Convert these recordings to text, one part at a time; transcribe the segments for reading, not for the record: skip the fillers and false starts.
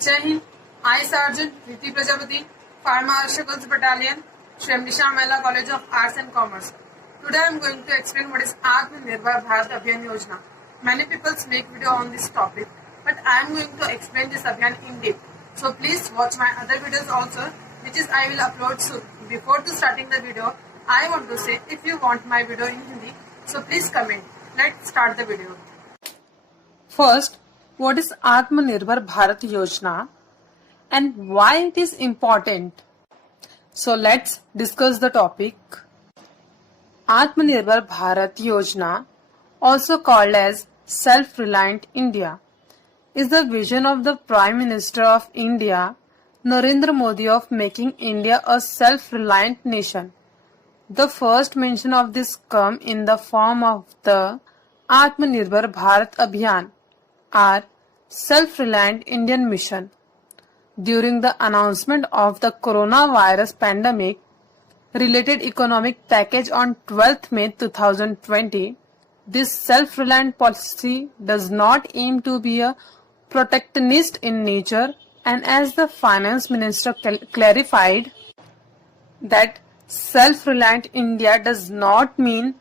Jai Hind. I, Sergeant Riti Prajapati, Fire Maharashtra Girls Battalion, SHRI Mahila College of Arts and Commerce. Today I am going to explain what is Aatmnirbhar Bharat Abhiyan Yojana. Many people make video on this topic, but I am going to explain this Abhiyan in depth. So please watch my other videos also, which is I will upload soon. Before starting the video, I want to say if you want my video in Hindi, so please comment. Let's start the video. First, what is Aatmnirbhar Bharat Yojana and why it is important? So let's discuss the topic. Aatmnirbhar Bharat Yojana, also called as Self-Reliant India, is the vision of the Prime Minister of India, Narendra Modi, of making India a self-reliant nation. The first mention of this come in the form of the Aatmnirbhar Bharat Abhiyan, or Self-Reliant Indian Mission. During the announcement of the coronavirus pandemic related economic package on 12th May 2020, this self-reliant policy does not aim to be a protectionist in nature, and as the finance minister clarified that self-reliant India does not mean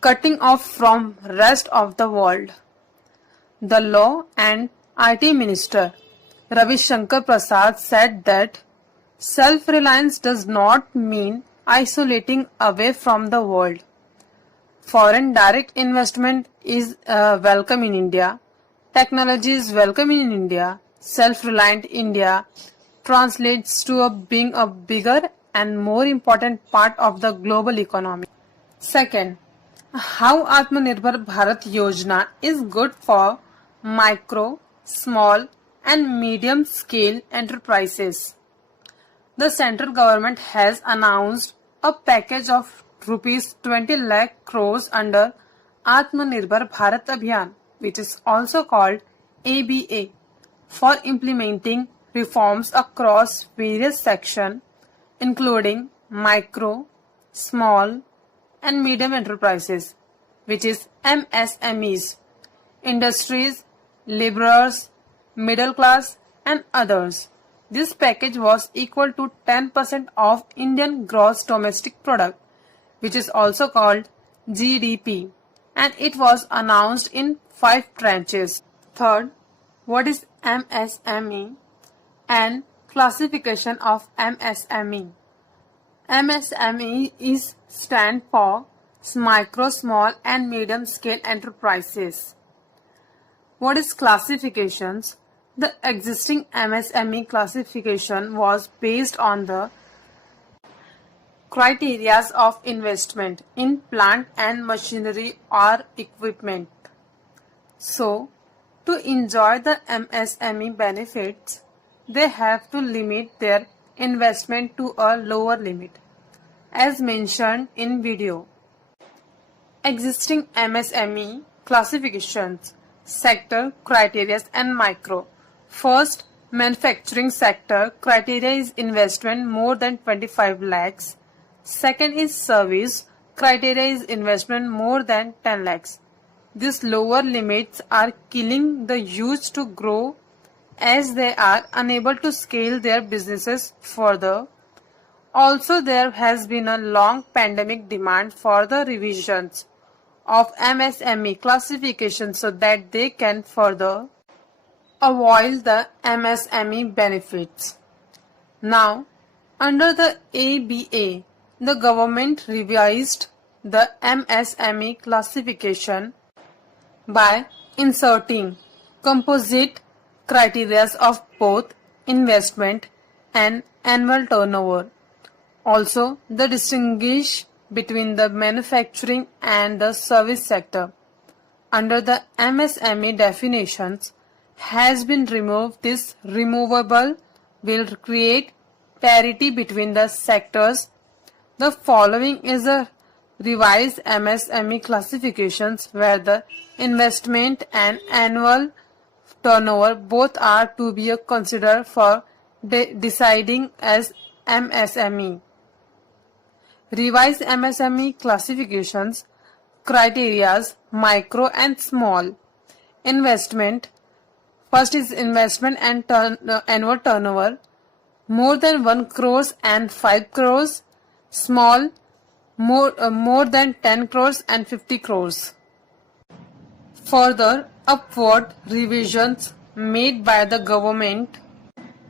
cutting off from rest of the world. The Law and IT Minister Ravi Shankar Prasad said that self-reliance does not mean isolating away from the world. Foreign direct investment is welcome in India. Technology is welcome in India. Self-reliant India translates to being a bigger and more important part of the global economy. Second, how Aatmnirbhar Bharat Yojana is good for micro, small and medium scale enterprises. The central government has announced a package of rupees 20 lakh crores under Aatmnirbhar Bharat Abhiyan, which is also called ABA, for implementing reforms across various sections including micro, small and medium enterprises, which is MSMEs, industries, laborers, middle class and others. This package was equal to 10% of Indian gross domestic product, which is also called GDP, and it was announced in 5 tranches. Third, what is MSME and classification of MSME? MSME is stand for micro, small and medium scale enterprises. What is classifications? The existing MSME classification was based on the criteria of investment in plant and machinery or equipment. So, to enjoy the MSME benefits, they have to limit their investment to a lower limit, as mentioned in video. Existing MSME classifications, sector, criteria and micro. First, manufacturing sector criteria is investment more than 25 lakhs. Second is service criteria is investment more than 10 lakhs. These lower limits are killing the youth to grow as they are unable to scale their businesses further. Also, there has been a long pandemic demand for the revisions of MSME classification so that they can further avoid the MSME benefits. Now, under the ABA, the government revised the MSME classification by inserting composite criteria of both investment and annual turnover. Also, the distinguish between the manufacturing and the service sector under the MSME definitions has been removed. This removable will create parity between the sectors. The following is a revised MSME classifications where the investment and annual turnover both are to be considered for deciding as MSME. Revised MSME classifications, criterias, micro and small investment First is investment and annual turnover more than 1 crores and 5 crores, small more than 10 crores and 50 crores. Further upward revisions made by the government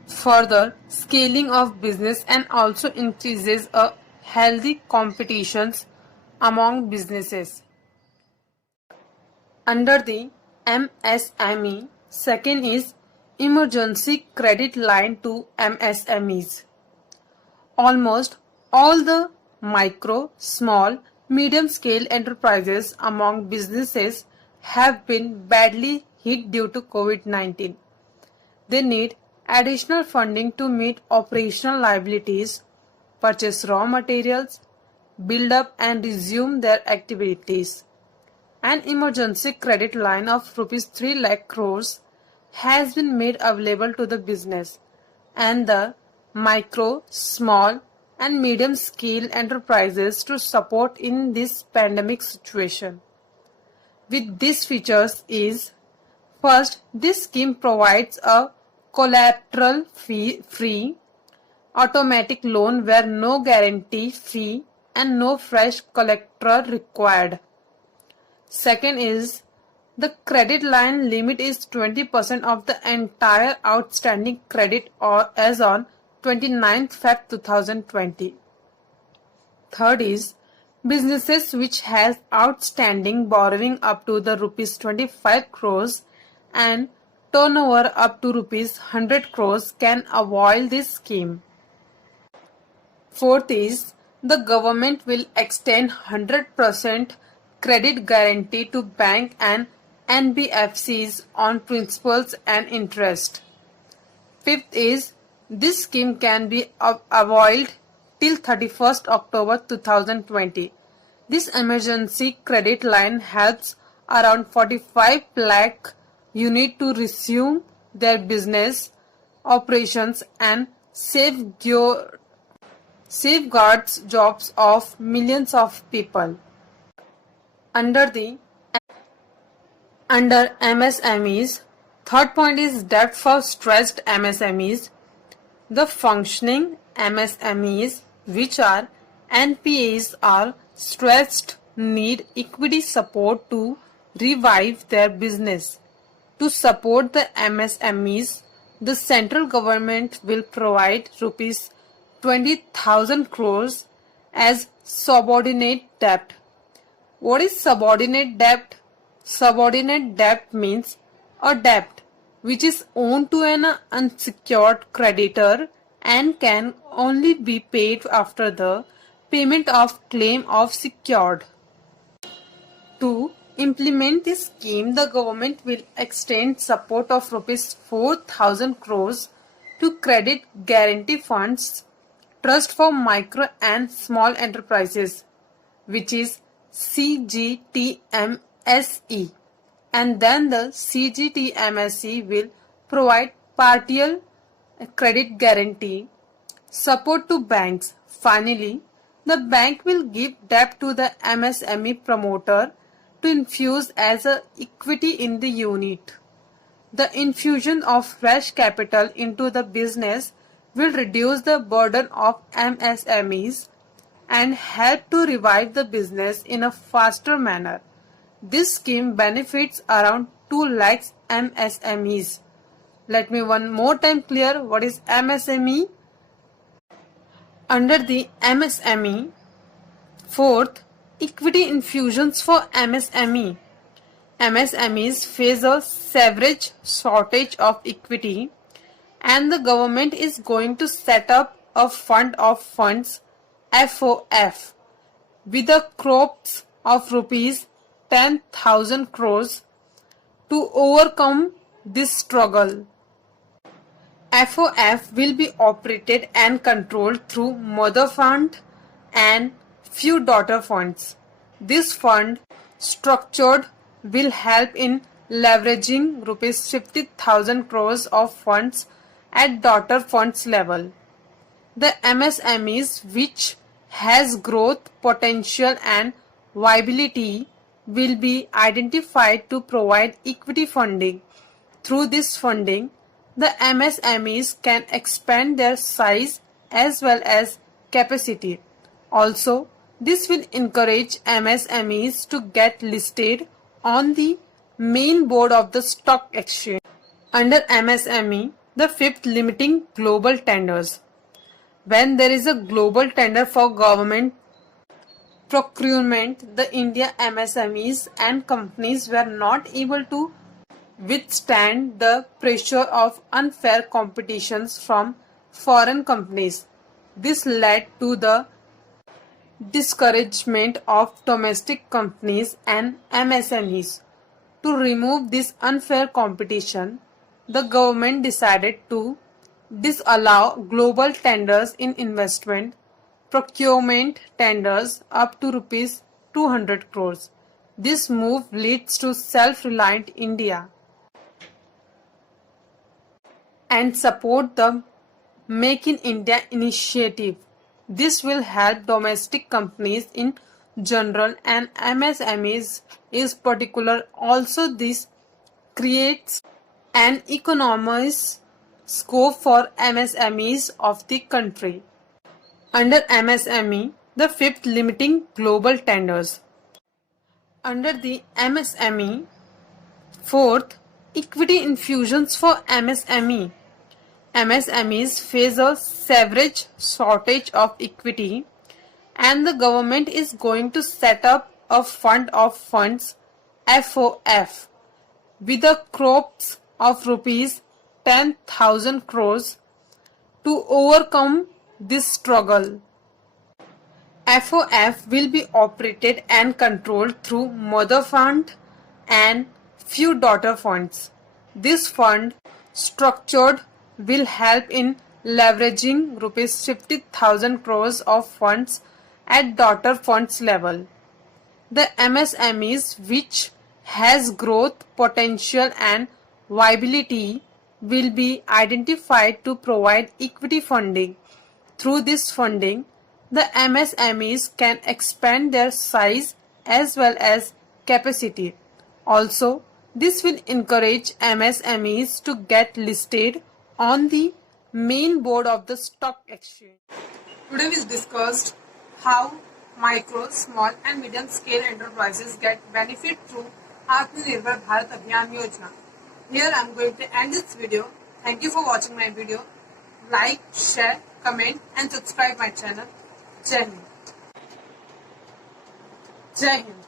further scaling of business and also increases a healthy competitions among businesses. Under the MSME, second is emergency credit line to MSMEs. Almost all the micro, small, medium scale enterprises among businesses have been badly hit due to COVID-19. They need additional funding to meet operational liabilities, purchase raw materials, build up and resume their activities. An emergency credit line of rupees 3 lakh crores has been made available to the business and the micro, small and medium scale enterprises to support in this pandemic situation. With these features is, first, this scheme provides a collateral free automatic loan where no guarantee fee and no fresh collateral required. Second is, the credit line limit is 20% of the entire outstanding credit or as on 29th Feb 2020. Third is, businesses which has outstanding borrowing up to the rupees 25 crores and turnover up to rupees 100 crores can avail this scheme. Fourth is, the government will extend 100% credit guarantee to bank and NBFCs on principals and interest. Fifth is, this scheme can be availed till 31st October 2020. This emergency credit line helps around 45 lakh units to resume their business operations and safeguards jobs of millions of people. Under MSMEs, third point is debt for stressed MSMEs. The functioning MSMEs, which are NPAs, are stressed, need equity support to revive their business. To support the MSMEs, the central government will provide rupees 20,000 crores as subordinate debt. What is subordinate debt? Subordinate debt means a debt which is owed to an unsecured creditor and can only be paid after the payment of claim of secured. To implement this scheme, the government will extend support of rupees 4,000 crores to Credit Guarantee Funds, Trust for Micro and Small Enterprises, which is CGTMSE, and then the CGTMSE will provide partial credit guarantee support to banks. Finally, the bank will give debt to the MSME promoter to infuse as a equity in the unit. The infusion of fresh capital into the business will reduce the burden of MSMEs and help to revive the business in a faster manner. This scheme benefits around 2 lakhs MSMEs. Let me one more time clear what is MSME. Under the MSME, fourth, equity infusions for MSME. MSMEs face a severe shortage of equity and the government is going to set up a fund of funds FOF with a corpus of rupees 10,000 crores to overcome this struggle. FOF will be operated and controlled through mother fund and few daughter funds. This fund structured will help in leveraging rupees 50,000 crores of funds at daughter funds level. The MSMEs which has growth potential and viability will be identified to provide equity funding Through this funding, the MSMEs can expand their size as well as capacity. Also, this will encourage MSMEs to get listed on the main board of the stock exchange. Under MSME, the fifth, limiting global tenders. When there is a global tender for government procurement, the India MSMEs and companies were not able to withstand the pressure of unfair competitions from foreign companies. This led to the discouragement of domestic companies and MSMEs. To remove this unfair competition, the government decided to disallow global tenders in investment procurement tenders up to rupees 200 crores. This move leads to self-reliant India and support the Make in India initiative. This will help domestic companies in general and MSMEs in particular. Also, this creates an economous scope for MSMEs of the country. Under MSME, the fifth, limiting global tenders. Under the MSME, fourth, equity infusions for MSME. MSMEs face a severe shortage of equity, and the government is going to set up a fund of funds FOF with a corpus of rupees 10,000 crores to overcome this struggle. FOF will be operated and controlled through mother fund and few daughter funds. This fund structured will help in leveraging rupees 50,000 crores of funds at daughter funds level. The MSMEs which has growth potential and viability will be identified to provide equity funding. Through this funding, the MSMEs can expand their size as well as capacity. Also, this will encourage MSMEs to get listed on the main board of the stock exchange. Today we discussed how micro, small and medium scale enterprises get benefit through Aatmnirbhar Bharat Abhiyan Yojana. Here I am going to end this video. Thank you for watching my video. Like, share, comment and subscribe my channel. Jai Hind. Jai Hind.